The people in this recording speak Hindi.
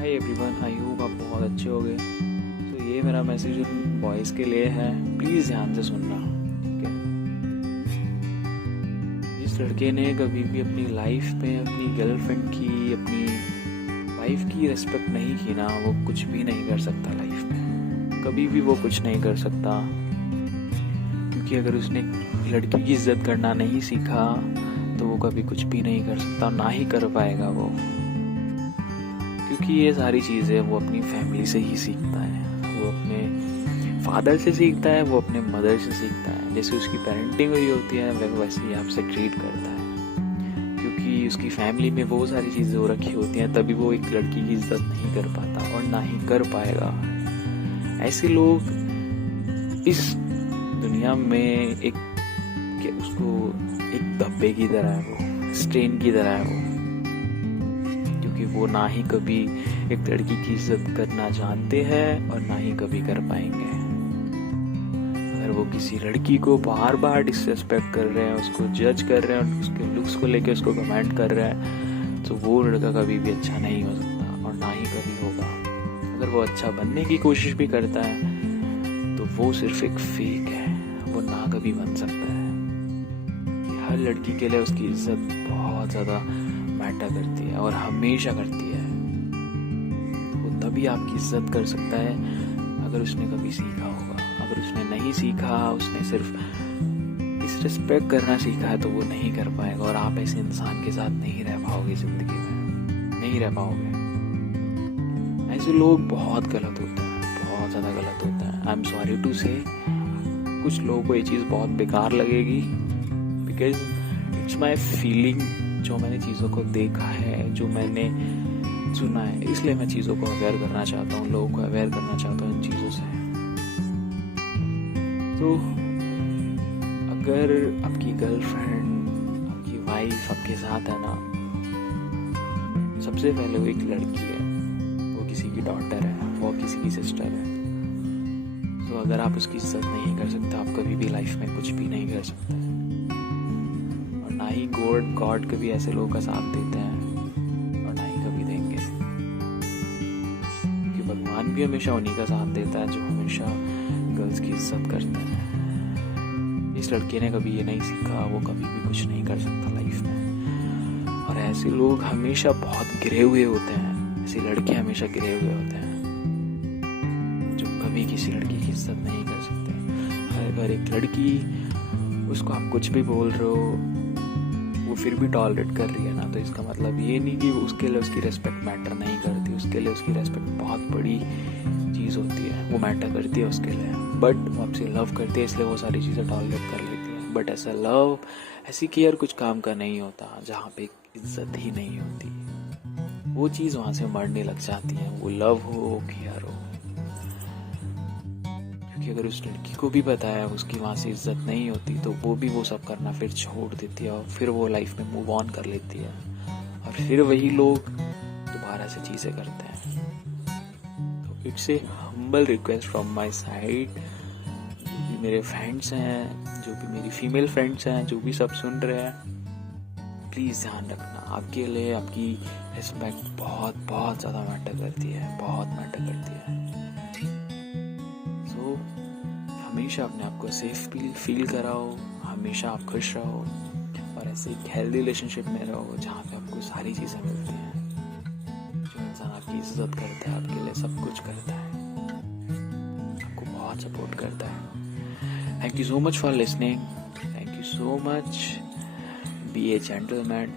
हाय एवरीवन, आई होप आप बहुत अच्छे हो गए। तो ये मेरा मैसेज उन बॉयज़ के लिए है, प्लीज़ ध्यान से सुनना, ठीक है। जिस लड़के ने कभी भी अपनी लाइफ में अपनी गर्लफ्रेंड की, अपनी वाइफ की रिस्पेक्ट नहीं की ना, वो कुछ भी नहीं कर सकता लाइफ में। कभी भी वो कुछ नहीं कर सकता, क्योंकि अगर उसने लड़की की इज्जत करना नहीं सीखा तो वो कभी कुछ भी नहीं कर सकता, ना ही कर पाएगा वो। क्योंकि ये सारी चीज़ें वो अपनी फैमिली से ही सीखता है। वो अपने फादर से सीखता है, वो अपने मदर से सीखता है। जैसे उसकी पेरेंटिंग हुई होती है वह वैसे ही आपसे ट्रीट करता है, क्योंकि उसकी फैमिली में वो सारी चीज़ें हो रखी होती हैं, तभी वो एक लड़की की इज्जत नहीं कर पाता और ना ही कर पाएगा। ऐसे लोग इस दुनिया में एक उसको एक धब्बे की तरह है, वो स्ट्रेन की तरह है वो, क्योंकि वो ना ही कभी एक लड़की की इज्जत करना जानते हैं और ना ही कभी कर पाएंगे। अगर वो किसी लड़की को बार बार डिसरेस्पेक्ट कर रहे हैं, उसको जज कर रहे हैं और उसके लुक्स को लेके उसको कमेंट कर रहे हैं, तो वो लड़का कभी भी अच्छा नहीं हो सकता और ना ही कभी होगा। अगर वो अच्छा बनने की कोशिश भी करता है तो वो सिर्फ एक फेक है, वो ना कभी बन सकता है। हर लड़की के लिए उसकी इज्जत बहुत ज़्यादा मैटर करती है और हमेशा करती है। वो तभी आपकी इज्जत कर सकता है अगर उसने कभी सीखा होगा। अगर उसने नहीं सीखा, उसने सिर्फ डिसरिस्पेक्ट करना सीखा है, तो वो नहीं कर पाएगा और आप ऐसे इंसान के साथ नहीं रह पाओगे, जिंदगी में नहीं रह पाओगे। ऐसे लोग बहुत गलत होते हैं, बहुत ज़्यादा गलत होते हैं। आई एम सॉरी टू से, कुछ लोगों को ये चीज़ बहुत बेकार लगेगी, बिकॉज इट्स माई फीलिंग। जो मैंने चीज़ों को देखा है, जो मैंने सुना है, इसलिए मैं चीज़ों को अवेयर करना चाहता हूँ, लोगों को अवेयर करना चाहता हूँ इन चीज़ों से। तो अगर आपकी गर्लफ्रेंड, आपकी वाइफ आपके साथ है ना, सबसे पहले वो एक लड़की है, वो किसी की डॉटर है, वो किसी की सिस्टर है। तो अगर आप उसकी इज्जत नहीं कर सकते, आप कभी भी लाइफ में कुछ भी नहीं कर सकते। ना ही गॉड कभी ऐसे लोगों का साथ देते हैं और ना ही कभी देंगे, क्योंकि भगवान भी हमेशा उन्हीं का साथ देता है जो हमेशा गर्ल्स की इज्जत करते हैं। इस लड़के ने कभी ये नहीं सीखा, वो कभी भी कुछ नहीं कर सकता लाइफ में। और ऐसे लोग हमेशा बहुत गिरे हुए होते हैं, ऐसे लड़के हमेशा गिरे हुए होते हैं जो कभी किसी लड़की की इज्जत नहीं कर सकते। अगर एक लड़की, उसको आप कुछ भी बोल रहे हो, वो फिर भी टॉलरेट कर रही है ना, तो इसका मतलब ये नहीं कि उसके लिए उसकी रेस्पेक्ट मैटर नहीं करती। उसके लिए उसकी रेस्पेक्ट बहुत बड़ी चीज़ होती है, वो मैटर करती है उसके लिए। बट वो आपसे लव करती है, इसलिए वो सारी चीज़ें टॉलरेट कर लेती है। बट ऐसा लव, ऐसी केयर कुछ काम का नहीं होता जहाँ पे इज्जत ही नहीं होती। वो चीज़ वहाँ से मरने लग जाती है, वो लव हो, केयर हो। क्योंकि अगर उस लड़की को भी पता है उसकी वहाँ से इज्जत नहीं होती, तो वो भी वो सब करना फिर छोड़ देती है और फिर वो लाइफ में मूव ऑन कर लेती है। और फिर वही लोग दोबारा से चीज़ें करते हैं। तो it's a humble request from my side, जो भी मेरे फ्रेंड्स हैं, जो भी मेरी फीमेल फ्रेंड्स हैं, जो भी सब सुन रहे हैं, प्लीज़ ध्यान रखना। आपके लिए आपकी रिस्पेक्ट बहुत बहुत ज़्यादा मैटर करती है, बहुत मैटर करती है। हमेशा अपने आप को सेफ फील कराओ, हमेशा आप खुश रहो और ऐसे एक हेल्दी रिलेशनशिप में रहो जहाँ पे आपको सारी चीज़ें मिलती हैं। जो इंसान आपकी इज्जत करता है, आपके लिए सब कुछ करता है, आपको बहुत सपोर्ट करता है। Thank you so much for listening, thank you so much. Be a gentleman.